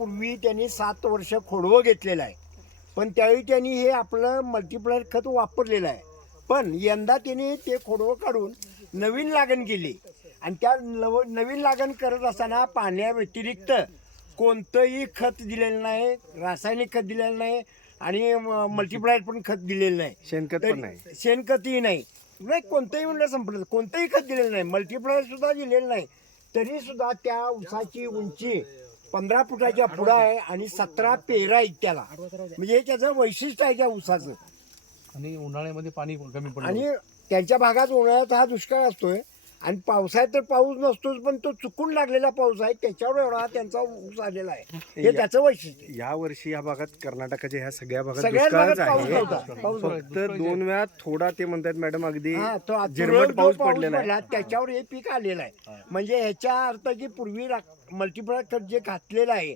पूर्वी त्यांनी 7 वर्ष खोडवं घेतलेलं आहे, पण त्यावेळी त्यांनी हे आपलं मल्टीप्लायर खत वापरलेलं आहे. पण यंदा त्यांनी ते खोडवं काढून नवीन लागण केली आणि त्या नवीन लागण करत असताना पाण्याव्यतिरिक्त कोणतंही खत दिलेलं नाही, रासायनिक खत दिलेलं नाही आणि मल्टीप्लायर पण खत दिलेलं नाही, शेणखत पण नाही. शेणखतही नाही, नाही कोणतंही म्हणलं संपलं, कोणतंही खत दिलेलं नाही, मल्टीप्लायर सुद्धा दिलेलं नाही. तरी सुद्धा त्या ऊसाची उंची 15 फुटाच्या पुढं आहे आणि 17 पेरा आहेत त्याला. म्हणजे हे त्याचं वैशिष्ट्य आहे त्या ऊसाचं. आणि उन्हाळ्यामध्ये पाणी कमी पडलं. आणि त्यांच्या भागात उन्हाळ्यात हा दुष्काळ असतोय आणि पावसाळ्यात तर पाऊस नसतोच, पण तो चुकून लागलेला पाऊस आहे त्याच्यावर एवढा त्यांचा ऊस आलेला आहे. हे त्याचं वैशिष्ट्य आहे. या वर्षी या भागात कर्नाटकाच्या ह्या सगळ्या भागात सगळ्याच भागात दुष्काळच पाऊस आहे. नव्हता. पाऊस फक्त 2 वेळा थोडा ते म्हणतात मॅडम अगदी हा, तो तुरळक झिरमट जो पाऊस पाऊस पडलेला पडला आहे. त्याच्यावर हे पीक आलेलं आहे. म्हणजे ह्याच्या अर्थ की पूर्वी मल्टीप्लायर खत जे घातलेलं आहे